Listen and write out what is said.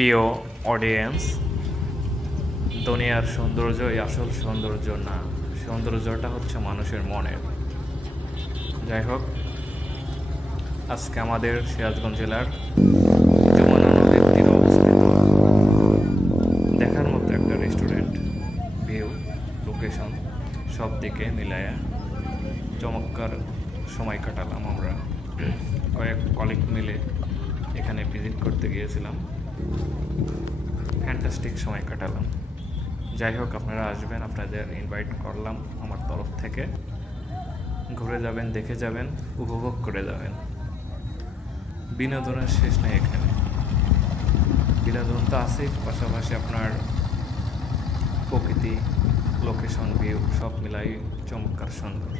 প্রিয় অডিয়েন্স, দুনিয়ার সৌন্দর্যই আসল সৌন্দর্য না, সৌন্দর্যটা হচ্ছে মানুষের মনের। যাই হোক, আজকে আমাদের সিরাজগঞ্জ জেলার যমুনা নদীর তীরে অবস্থিত দেখার মতো একটা রেস্টুরেন্ট, ভিউ, লোকেশন সব দিকে মিলায়া চমৎকার সময় কাটালাম। আমরা কয়েক কলিগ মিলে এখানে ভিজিট করতে গিয়েছিলাম, ফ্যান্টাস্টিক সময় কাটালাম। যাই হোক, আপনারা আসবেন, আপনাদের ইনভাইট করলাম আমার তরফ থেকে। ঘুরে যাবেন, দেখে যাবেন, উপভোগ করে যাবেন। বিনোদনের শেষ নেই এখানে। বিনোদন তো আছেই, পাশাপাশি আপনার প্রকৃতি, লোকেশন, ভিউ সব মিলাই চমৎকার সুন্দর।